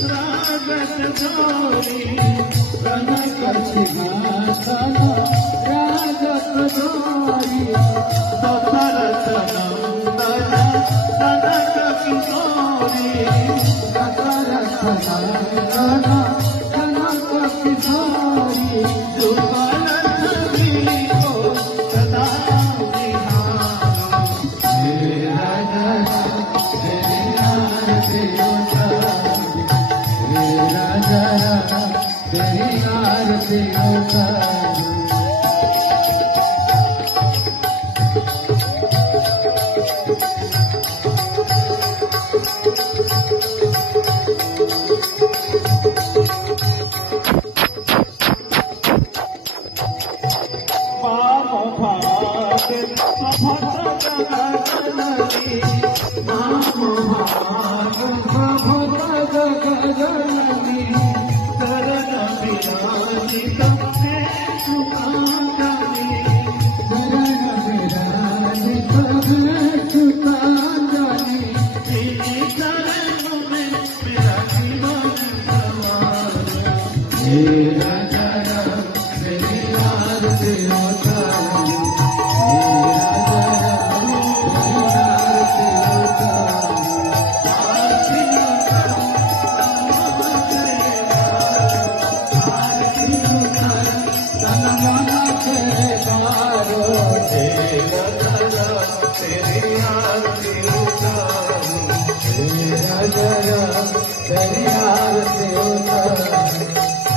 रागत जोरी कनक सिंहासन रागत जोरी दशरथ नंदन कनक किशोरी दशरथ नंदन कनक किशोरी जुगल छवि को सदा निहारो हे राजा तेरी आरती उतारूं तेरी आरती उतारूं